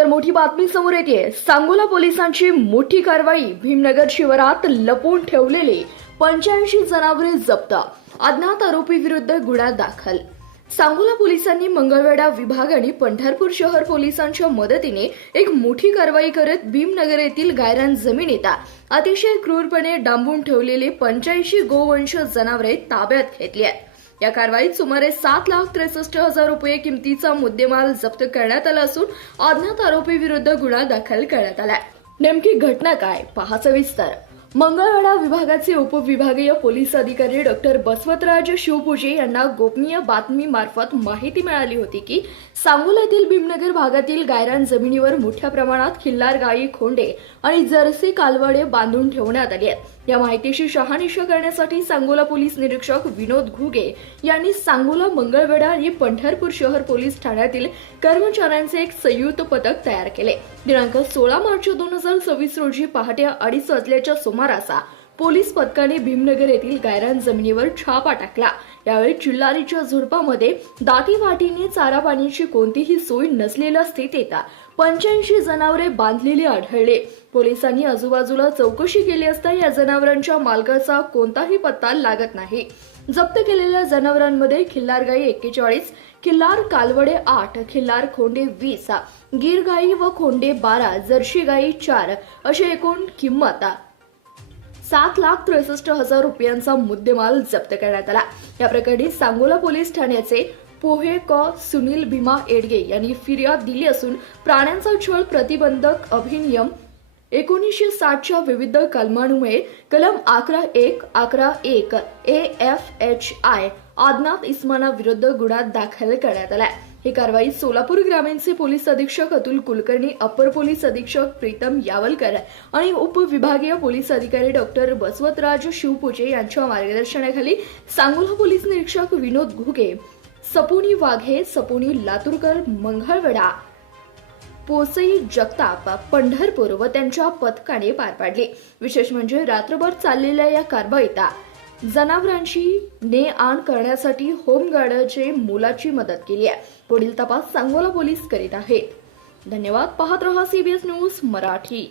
सविस्तर मोठी बातमी समोर येते। सांगोला पोलिसांची मोठी कारवाई। भीमनगर शिवारात लपवून ठेवलेले 85 जनावरे जप्त। अज्ञात आरोपी विरुद्ध गुन्हा दाखल। सांगोला पोलिसांनी मंगळवेढा विभाग आणि पंढरपूर शहर पोलिसांच्या मदतीने एक मोठी कारवाई करत भीमनगर येथील गायरान जमिनीत अतिशय क्रूरपणे डांबून ठेवलेले 85 गोवंश जनावरे ताब्यात घेतली आहेत। या कारवाईत सुमारे 7,63,000 रुपये किमतीचा मुद्देमाल जप्त करण्यात आला असून अज्ञात आरोपी विरुद्ध गुन्हा दाखल करण्यात आलाय। नेमकी घटना काय पहा सविस्तर। मंगळवेढा विभागाचे उपविभागीय पोलीस अधिकारी डॉक्टर बसवतराज शिवपूजे यांना गोपनीय बातमी मार्फत माहिती मिळाली होती की सांगोला येथील भीमनगर भागातील गायरान जमिनीवर मोठ्या प्रमाणात खिल्लार गायी, खोंडे आणि जर्सी कालवडे बांधून ठेवण्यात आली आहेत। या माहितीशी शहानिशा करण्यासाठी सांगोला पोलीस निरीक्षक विनोद घुगे यांनी सांगोला, मंगळवेढा आणि पंढरपूर शहर पोलीस ठाण्यातील कर्मचाऱ्यांचे एक संयुक्त पथक तयार केले। दिनांक 16 मार्च 2026 रोजी पहाटे 2:30 वाजल्याच्या सुमारास पोलीस पथकाने भीमनगर येथील गायरान जमिनीवर छापा टाकला। यावेळी चिल्लारीच्या झुडपामध्ये दाटी वाटीने चारा पाण्याची कोणतीही सोय नसलेल्या स्थितीत 85 जनावरे बांधलेली आढळले। पोलिसांनी आजूबाजूला चौकशी केली असता या जनावरांच्या मालकाचा कोणताही पत्ता लागत नाही। जप्त केलेल्या जनावरांमध्ये खिल्लार गाई 41, खिल्लार कालवडे 8, खिल्लार खोंडे 20, गीर गाई व खोंडे 12, जर्सी गाई 4 अशी एकूण किंमत 7,63,000 रुपयांचा मुद्देमाल जप्त करण्यात आला। या प्रकरणी सांगोला पोलीस ठाण्याचे पोहे सुनील भीमा एडगे यांनी फिर्याद दिली असून प्राण्यांचा छळ प्रतिबंधक अधिनियम 1960च्या विविध कलमांमुळे कलम 11(1), 11(1) AFHI अज्ञात इसमांविरुद्ध गुन्हा दाखल करण्यात आला। ही कारवाई सोलापूर ग्रामीणचे पोलीस अधीक्षक अतुल कुलकर्णी, अपर पोलीस अधीक्षक प्रीतम यावलकर आणि उपविभागीय पोलीस अधिकारी डॉक्टर बसवतराज शिवपूजे यांच्या मार्गदर्शनाखाली सांगोला पोलीस निरीक्षक विनोद घुगे, सपोनी वाघे, सपोनी लातूरकर, मंगळवेढा, पोसई जगताप, पंढरपूर व त्यांच्या पथकाने पार पाडली। विशेष म्हणजे रात्रभर चाललेल्या या कारवाईत जनावरांची ने-आण करण्यासाठी होमगार्डचे मोलाची मदत केली आहे। पुढील तपास सांगोला पोलीस करीत आहेत। धन्यवाद। पाहत रहा CBS न्यूज मराठी।